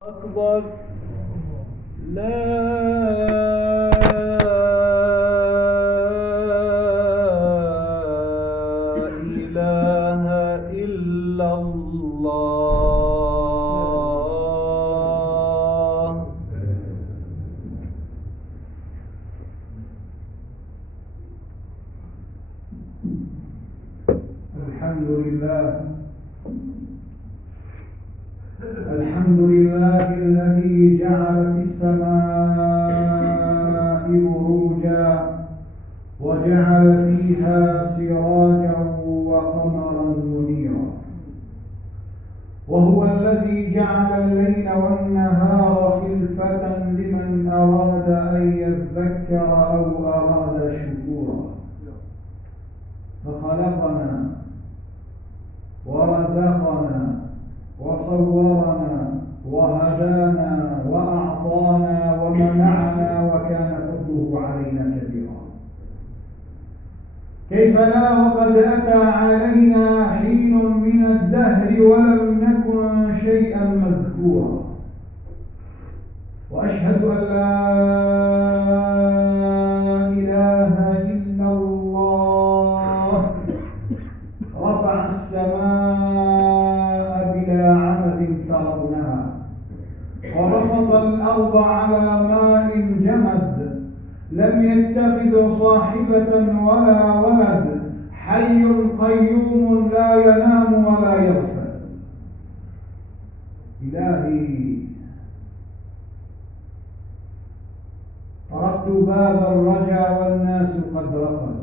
أكبر. لا إله إلا الله. الحمد لله الذي جعل في السماء بروجا وجعل فيها سراجا وقمرا منيرا، وهو الذي جعل الليل والنهار خلفة لمن أراد أن يذكر أو أراد شكورا، فخلقنا ورزقنا وصورنا وهدانا وأعطانا ومنعنا، وكان فضله علينا كبيرا. كيف لا وقد أتى علينا حين من الدهر ولم نكن شيئا مذكورا. وأشهد أن لا إله إلا الله رفع السماء بلا عمد ترونها، وبسط الأرض على ماء جمد، لم يتخذ صاحبة ولا ولد، حي قيوم لا ينام ولا يغفل. إلهي طرقت باب الرجا والناس قد رقد،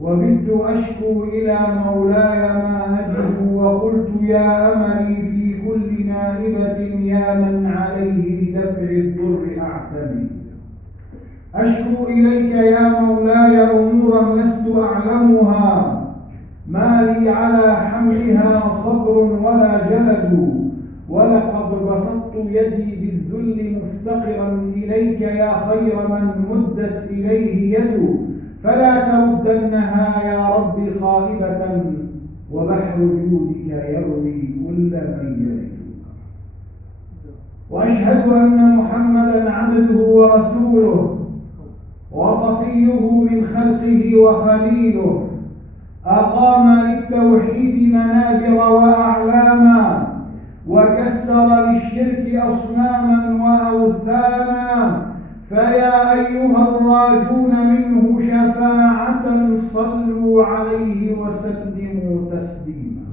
وبت أشكو إلى مولاي ما أجد، وقلت يا أملي في كل نائبة يا من عليه لدفع الضر أعتمد. أشكو إليك يا مولاي أمورا لست أعلمها، ما لي على حملها صبر ولا جلد، ولقد بسطت يدي بالذل مفتقرا إليك يا خير من مدت إليه يده، فلا تردنها يا ربي خائبة، وبحر جودك يروي كل من يرد. وأشهد أن محمدا عبده ورسوله وصفيه من خلقه وخليله، أقام للتوحيد منابر وأعلاما، وكسر للشرك أصناما وأوثانا. فيا أيها الراجون منه شفاعة صلوا عليه وسلموا تسليما.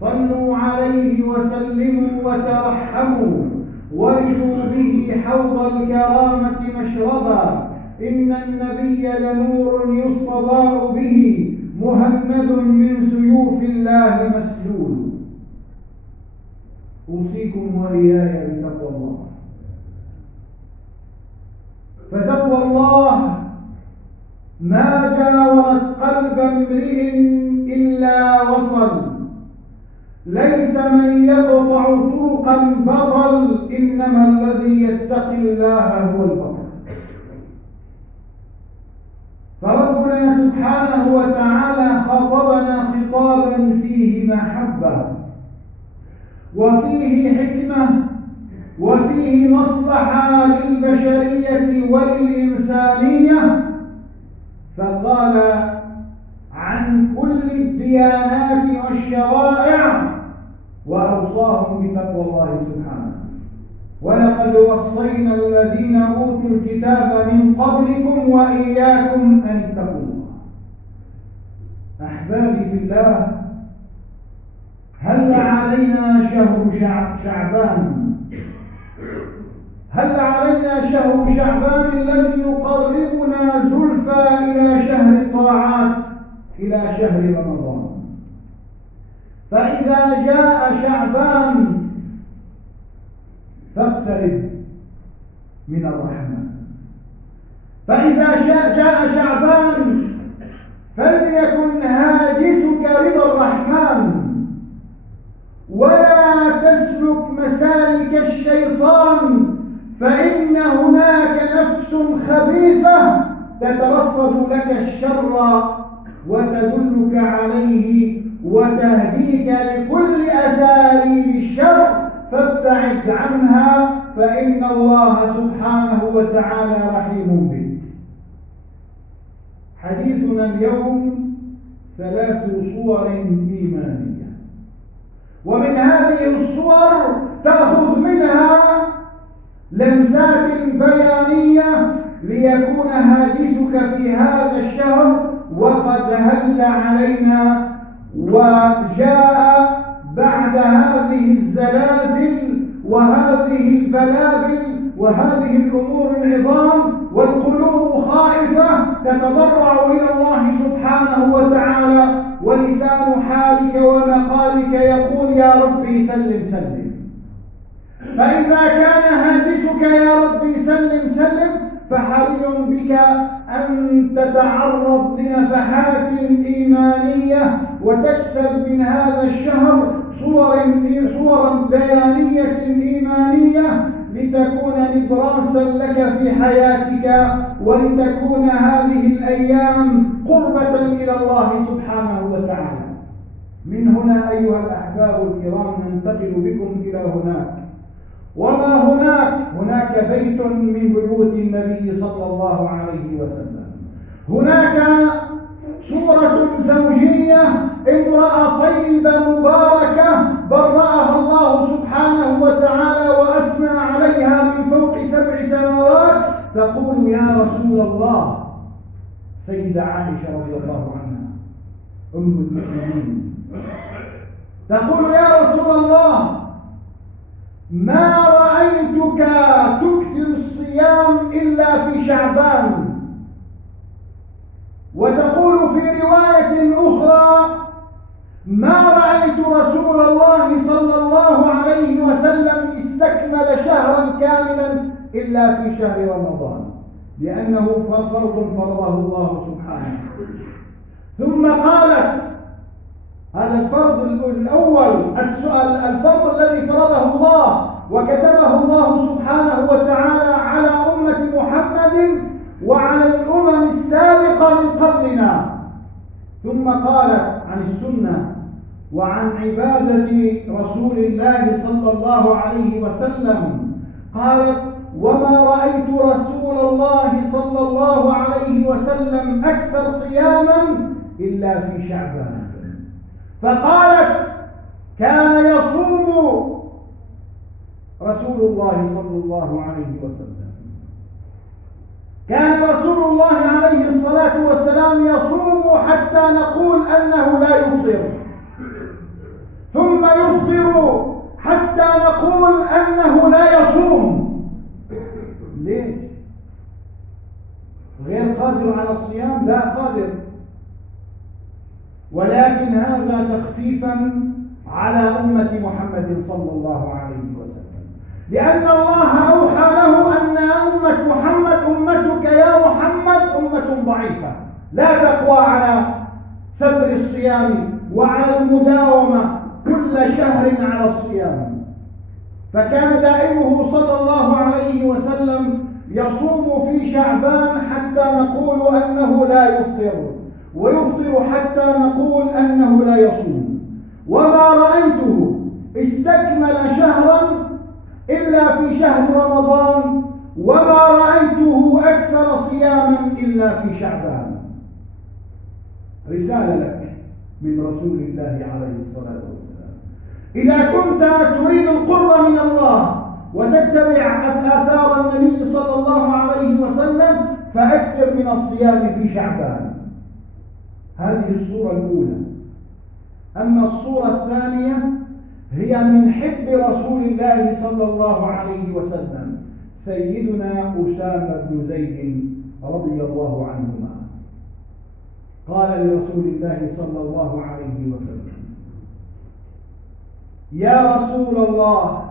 صلوا عليه وسلموا وترحموا، وردوا به حوض الكرامة مشربا. إن النبي لنور يستضاء به، مهند من سيوف الله مسلول. أوصيكم وإياي بتقوى الله، فتقوى الله ما جاورت قلب امرئ إلا وصل. ليس من يقطع طرقا بطل، إنما الذي يتقي الله هو البطل. فربنا سبحانه وتعالى خاطبنا خطابا فيه محبة، وفيه حكمة، وفيه مصلحة للبشرية وللإنسانية، فقال عن كل الديانات والشرائع، وأوصاهم بتقوى الله سبحانه. ولقد وصينا الذين أوتوا الكتاب من قبلكم وإياكم أن اتقوا الله. أحبابي في الله، هل علينا شهر شعبان، هل علينا شهر شعبان الذي يقربنا زلفى إلى شهر الطاعات، إلى شهر رمضان. فإذا جاء شعبان فاقترب من الرحمن، فإذا جاء شعبان فليكن هاجسك رضا الرحمن، ولا تسلك مسالك الشيطان، فإن هناك نفس خبيثة تترصد لك الشر وتدلك عليه وتهديك لكل أساليب الشر فابتعد عنها، فإن الله سبحانه وتعالى رحيم بك. حديثنا اليوم 3 صور إيمانية، ومن هذه الصور تأخذ منها لمسات بيانية ليكون هاجسك في هذا الشهر وقد هل علينا وجاء بعد هذه الزلازل وهذه البلابل وهذه الأمور العظام، والقلوب خائفة تتضرع إلى الله سبحانه وتعالى، ولسان حالك ومقالك يقول يا ربي سلم سلم. فإذا كان هاجسك يا ربي سلم سلم، فحري بك أن تتعرض لنفحات إيمانية وتكسب من هذا الشهر صورا بيانية إيمانية لتكون نبراسا لك في حياتك، ولتكون هذه الأيام قربة إلى الله سبحانه وتعالى. من هنا أيها الأحباب الكرام ننتقل بكم إلى هناك، وما هناك بيت من بيوت النبي صلى الله عليه وسلم. هناك صورة زوجية، امرأة طيبة مباركة برأها الله سبحانه وتعالى وأثنى عليها من فوق 7 سماوات، تقول يا رسول الله، سيدة عائشة رضي الله عنها أم المؤمنين، تقول يا رسول الله ما رأيتك تكثر الصيام إلا في شعبان. وتقول في رواية أخرى ما رأيت رسول الله صلى الله عليه وسلم استكمل شهرا كاملا إلا في شهر رمضان، لأنه فرض فرضه الله سبحانه. ثم قالت هذا الفرض الأول، الفرض الذي فرضه الله وكتبه الله سبحانه وتعالى على أمة محمد وعلى الأمم السابقة من قبلنا. ثم قالت عن السنة وعن عبادة رسول الله صلى الله عليه وسلم، قالت وما رأيت رسول الله صلى الله عليه وسلم أكثر صياما إلا في شعبان. فقالت كان يصوم رسول الله صلى الله عليه وسلم، كان رسول الله عليه الصلاة والسلام يصوم حتى نقول أنه لا يفطر، ثم يفطر حتى نقول أنه لا يصوم. ليش؟ غير قادر على الصيام؟ لا قادر، ولكن هذا تخفيفا على أمة محمد صلى الله عليه وسلم، لأن الله أوحى له أن أمة محمد أمتك يا محمد أمة ضعيفة لا تقوى على سبر الصيام وعلى المداومة كل شهر على الصيام. فكان دائمه صلى الله عليه وسلم يصوم في شعبان حتى نقول أنه لا يفطر، ويفطر حتى نقول أنه لا يصوم. وما رأيته استكمل شهرا إلا في شهر رمضان، وما رأيته أكثر صياما إلا في شعبان. رسالة لك من رسول الله عليه الصلاة والسلام، إذا كنت تريد القرب من الله وتتبع آثار النبي صلى الله عليه وسلم فأكثر من الصيام في شعبان. هذه الصورة الأولى. أما الصورة الثانية هي من حب رسول الله صلى الله عليه وسلم سيدنا أسامة بن زيد رضي الله عنهما، قال لرسول الله صلى الله عليه وسلم يا رسول الله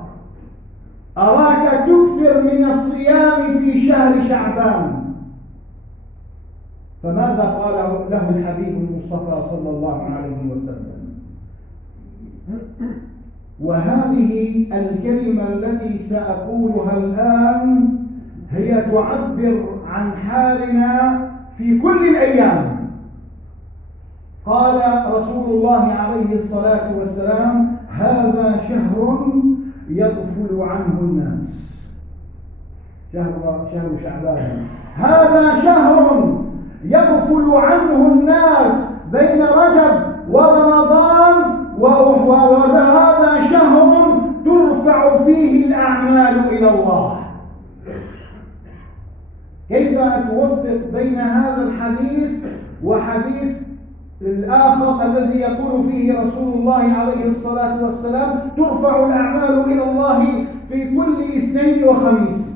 أراك تكثر من الصيام في شهر شعبان. فماذا قال له الحبيب المصطفى صلى الله عليه وسلم؟ وهذه الكلمة التي سأقولها الآن هي تعبر عن حالنا في كل الأيام. قال رسول الله عليه الصلاة والسلام هذا شهر يغفل عنه الناس. شهر شعبان هذا شهر يغفل عنه الناس بين رجب ورمضان، وهذا شهر ترفع فيه الأعمال إلى الله. كيف توفق بين هذا الحديث وحديث الآخر الذي يقول فيه رسول الله عليه الصلاة والسلام ترفع الأعمال إلى الله في كل اثنين وخميس؟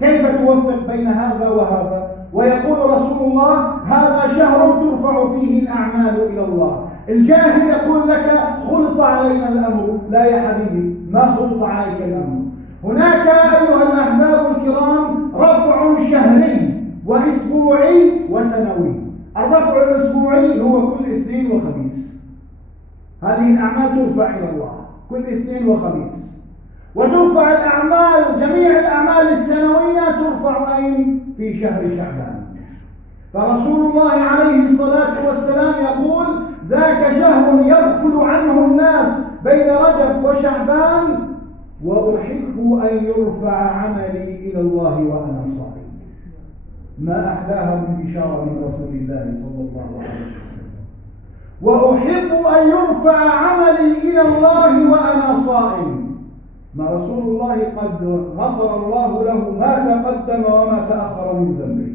كيف توفق بين هذا وهذا؟ ويقول رسول الله هذا شهر ترفع فيه الأعمال إلى الله. الجاهل يقول لك خلط علينا الأمر. لا يا حبيبي، ما خلط عليك الأمر. هناك أيها الأحباب الكرام رفع شهري وأسبوعي وسنوي. الرفع الأسبوعي هو كل اثنين وخميس، هذه الأعمال ترفع إلى الله كل اثنين وخميس. وترفع الأعمال، جميع الأعمال السنوية ترفع أين؟ في شهر شعبان. فرسول الله عليه الصلاة والسلام يقول ذاك شهر يغفل عنه الناس بين رجب وشعبان، وأحب أن يرفع عملي إلى الله وأنا صائم. ما أحلاها من بشارة من رسول الله صلى الله عليه وسلم. وأحب أن يرفع عملي إلى الله وأنا صائم. ما رسول الله قد غفر الله له ما تقدم وما تأخر من ذنبه.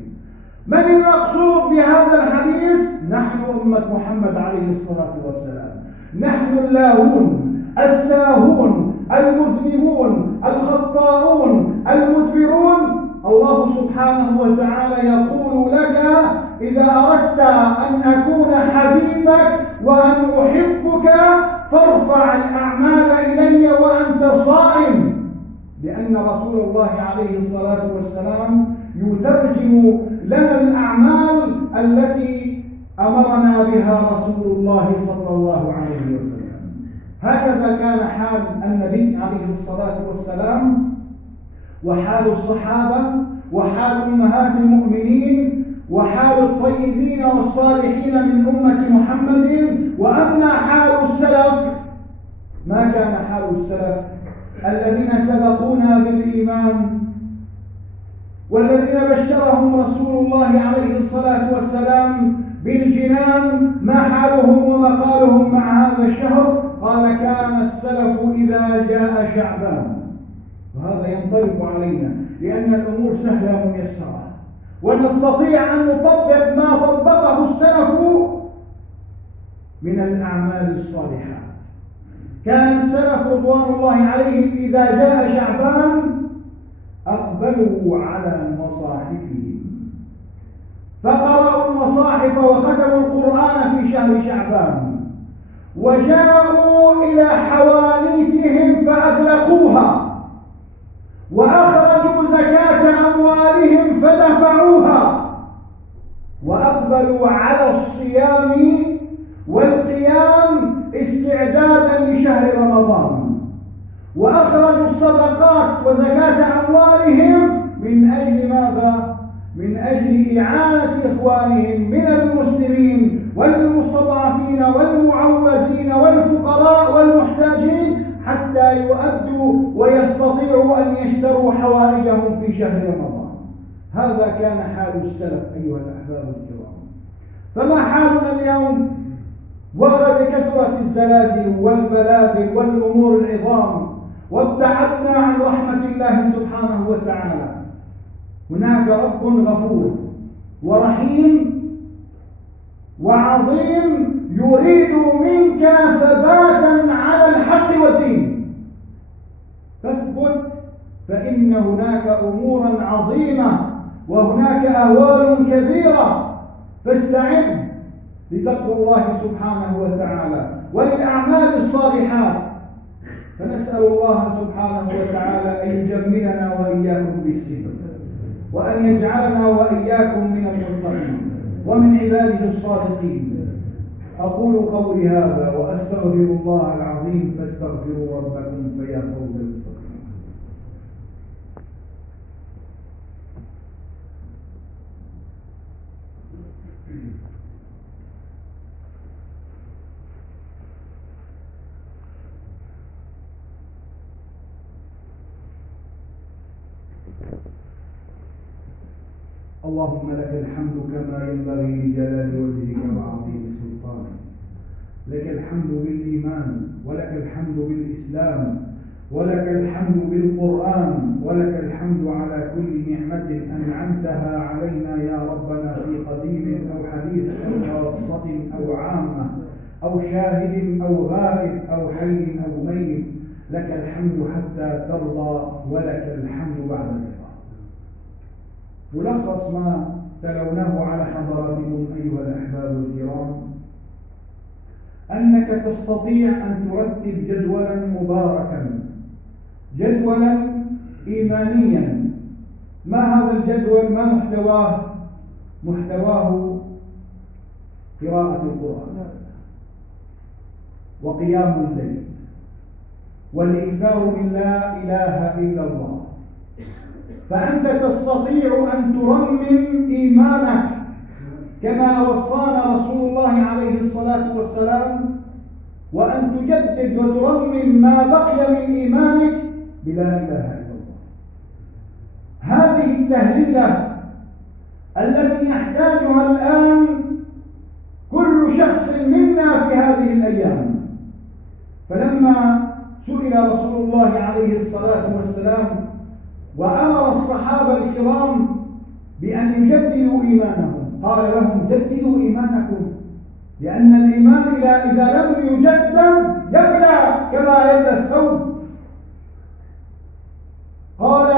من المقصود بهذا الحديث؟ نحن أمة محمد عليه الصلاة والسلام. نحن اللاهون الساهون المذنبون الخطاؤون المدبرون. الله سبحانه وتعالى يقول لك إذا أردت أن أكون حبيبك وأن أحبك فارفع الأعمال إلي وأنت صائم. لأن رسول الله عليه الصلاة والسلام يترجم لنا الأعمال التي أمرنا بها رسول الله صلى الله عليه وسلم. هكذا كان حال النبي عليه الصلاة والسلام، وحال الصحابة، وحال أمهات المؤمنين، وحال الطيبين والصالحين من أمة محمد. وأما حال السلف، ما كان حال السلف الذين سبقونا بالإيمان والذين بشرهم رسول الله عليه الصلاة والسلام بالجنان؟ ما حالهم ومقالهم مع هذا الشهر؟ قال كان السلف إذا جاء شعبان. وهذا ينطبق علينا لأن الأمور سهلة وميسرة، ونستطيع أن نطبق ما طبقه السلف من الأعمال الصالحة. كان السلف رضوان الله عليهم إذا جاء شعبان أقبلوا على مصاحفهم فقرأوا المصاحف وختموا القرآن في شهر شعبان، وجاءوا إلى حوانيتهم فأغلقوها، وأخرجوا زكاة أموالهم فدفعوها، وأقبلوا على الصيام والقيام استعدادا لشهر رمضان، وأخرجوا الصدقات وزكاة أموالهم من أجل ماذا؟ من أجل إعانة إخوانهم من المسلمين والمستضعفين والمعوزين والفقراء والمحتاجين حتى يؤدوا ويستطيعوا أن يشتروا حوائجهم في شهر رمضان. هذا كان حال السلف أيها الأحباب الكرام. فما حالنا اليوم؟ وقد كثرت الزلازل والبلابل والأمور العظام وابتعدنا عن رحمة الله سبحانه وتعالى. هناك رب غفور ورحيم وعظيم يريد منك ثباتا على الحق والدين. فاثبت، فإن هناك أمورا عظيمة وهناك أهوال كبيرة، فاستعد لتقوى الله سبحانه وتعالى وللأعمال الصالحات. فنسأل الله سبحانه وتعالى أن يجملنا وإياكم بالسبب، وأن يجعلنا وإياكم من المتقين ومن عباده الصادقين. أقول قولي هذا وأستغفر الله العظيم فاستغفروا ربكم فيا قوم المتقين. اللهم لك الحمد كما ينبغي لجلال وجهك وعظيم سلطانك. لك الحمد بالإيمان، ولك الحمد بالإسلام، ولك الحمد بالقرآن، ولك الحمد على كل نعمة أنعمتها علينا يا ربنا في قديم أو حديث أو خاصة أو عامة أو شاهد أو غائب أو حي أو ميت. لك الحمد حتى ترضى، ولك الحمد بعد الرضا. ملخص ما تلوناه على حضراتكم أيها الأحباب الكرام، أنك تستطيع أن ترتب جدولا مباركا، جدولا إيمانيا. ما هذا الجدول؟ ما محتواه؟ محتواه قراءة القرآن، وقيام الليل، والإكثار من لا إله إلا الله. فأنت تستطيع أن ترمم إيمانك كما وصانا رسول الله عليه الصلاة والسلام، وأن تجدد وترمم ما بقي من إيمانك بلا إله إلا الله. هذه التهليلة التي يحتاجها الآن كل شخص منا في هذه الأيام. فلما سئل رسول الله عليه الصلاة والسلام وأمر الصحابة الكرام بأن يجددوا إيمانهم، قال لهم جددوا إيمانكم، لأن الإيمان إذا لم يجدد يبلى كما يبلى الثوب. قال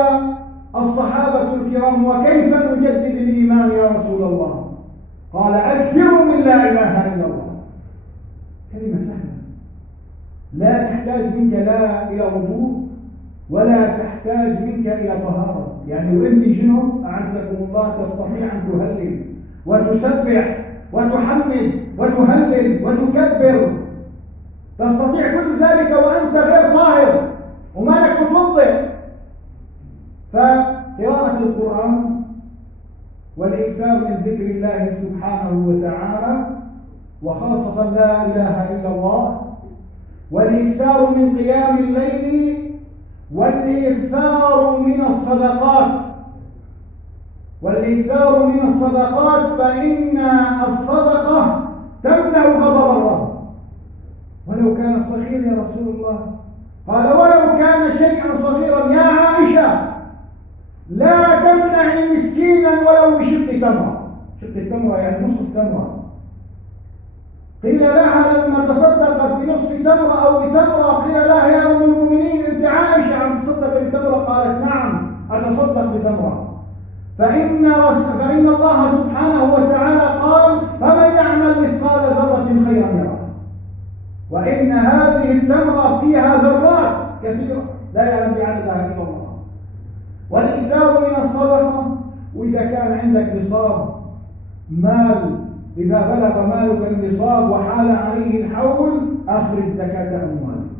الصحابة الكرام وكيف نجدد الإيمان يا رسول الله؟ قال أكثروا من لا إله إلا الله. كلمة سهلة، لا تحتاج منك لا إلى وضوء ولا تحتاج منك إلى طهارة. يعني وإني جنب أعزكم الله تستطيع أن تهلل وتسبح وتحمد وتهلل وتكبر، تستطيع كل ذلك وأنت غير طاهر ومالك متوضئ. فقراءة القرآن والإكثار من ذكر الله سبحانه وتعالى، وخاصة لا إله إلا الله، والإكثار من قيام الليل، والإكثار من الصدقات. والإكثار من الصدقات، فإن الصدقة تمنع غضب الرب ولو كان صغير يا رسول الله. قال ولو كان شيئا صغيرا يا عائشة لا تمنعي مسكينا ولو بشق تمرة. شق التمرة يعني نصف تمرة. قيل لها لما تصدقت بنصف تمرة أو بتمرة، قيل لها يا أم المؤمنين أنت عائشة عم تصدق بتمرة؟ قالت نعم أتصدق بتمرة. فإن الله سبحانه وتعالى قال فمن يعمل مثقال ذرة خيرا يره. وإن هذه التمرة فيها ذرات كثيرة لا يعلم بعددها إلا الله. والإكثار من الصدقة، وإذا كان عندك نصاب مال، إذا بلغ مالك النصاب وحال عليه الحول أخرج زكاة أموالك.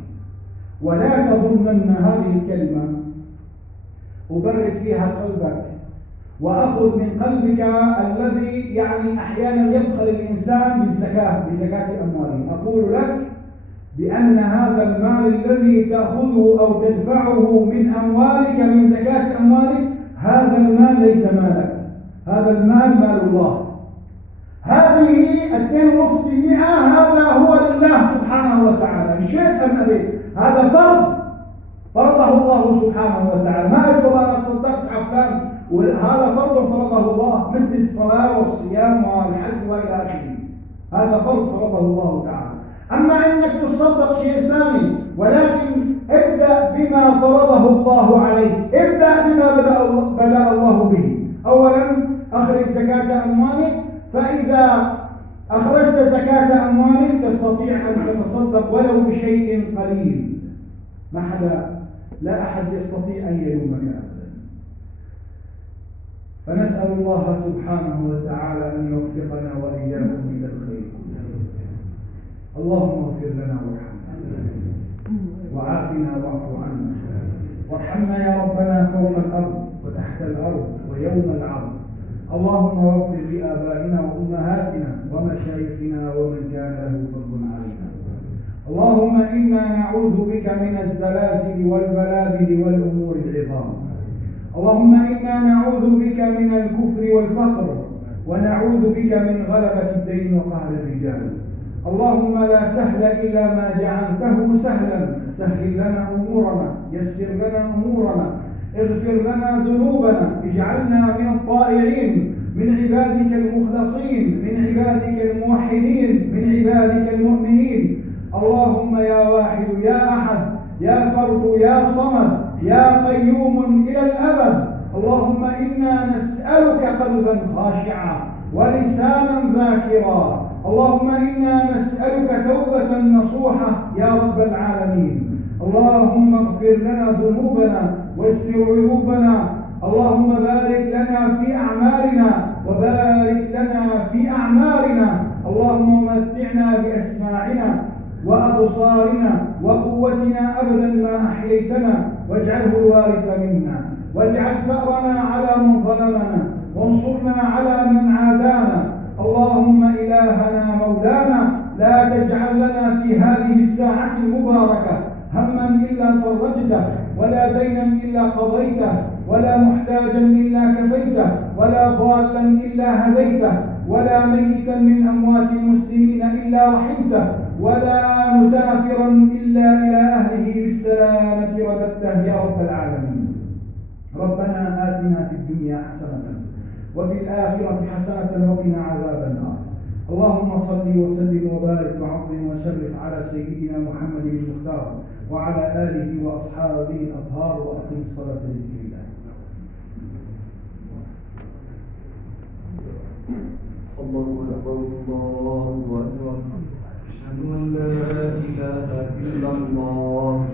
ولا تظنن هذه الكلمة أبرد فيها قلبك وأخذ من قلبك الذي يعني أحيانا يبخل الإنسان بزكاة أمواله. أقول لك بأن هذا المال الذي تأخذه أو تدفعه من أموالك من زكاة أموالك، هذا المال ليس مالك، هذا المال مال الله. هذه 2.5% هذا هو لله سبحانه وتعالى، إن شئت أم أبيت. هذا فرضه الله سبحانه وتعالى. ما أجل أنا تصدقت عفلان، وهذا فرض فرضه الله، مثل الصلاة والصيام والحج وإلى آخره. هذا فرضه الله تعالى. أما أنك تصدق شيء ثاني، ولكن ابدأ بما فرضه الله عليك، ابدأ بما بدأ الله به. أولا أخرج زكاة أموالك، فإذا أخرجت زكاة أموالك تستطيع أن تتصدق ولو بشيء قليل. لا أحد يستطيع أن يلومك أبدا. فنسأل الله سبحانه وتعالى أن يوفقنا وإياكم إلى الخير. اللهم اغفر لنا وارحمنا وعافنا واعف عنا، وارحمنا يا ربنا فوق الأرض وتحت الأرض ويوم العرض. اللهم اغفر لآبائنا وأمهاتنا ومشايخنا ومن كان له فضل علينا. اللهم إنا نعوذ بك من الزلازل والبلابل والأمور العظام. اللهم إنا نعوذ بك من الكفر والفقر، ونعوذ بك من غلبة الدين وقهر الرجال. اللهم لا سهل إلا ما جعلته سهلا، سهل لنا أمورنا، يسر لنا أمورنا، اغفر لنا ذنوبنا، اجعلنا من الطائعين، من عبادك المخلصين، من عبادك الموحدين، من عبادك المؤمنين. اللهم يا واحد يا أحد يا فرد يا صمد يا قيوم إلى الأبد، اللهم إنا نسألك قلبا خاشعا ولسانا ذاكرا. اللهم إنا نسألك توبة نصوحة يا رب العالمين. اللهم اغفر لنا ذنوبنا واستر عيوبنا. اللهم بارك لنا في أعمالنا وبارك لنا في أعمارنا. اللهم متعنا بأسماعنا وأبصارنا وقوتنا أبدا ما أحييتنا، واجعله الوارث منا، واجعل ثأرنا على من ظلمنا، وانصرنا على من عادانا. اللهم إلهنا مولانا، لا تجعل لنا في هذه الساعة المباركة هما إلا فرجته، ولا دينا إلا قضيته، ولا محتاجا إلا كفيته، ولا ضالا إلا هديته، ولا ميتا من أموات المسلمين إلا رحمته، ولا مسافرا إلا إلى أهله بالسلامة رددته يا رب العالمين. ربنا آتنا في الدنيا حسنة وفي الآخرة حسنة وقنا عذاب النار. اللهم صل وسلم وبارك وعظم وشرف على سيدنا محمد المختار وعلى آله وأصحابه الأطهار، وأقم الصلاة لذكر الله. الله أكبر الله أكبر، أشهد أن لا إله إلا الله.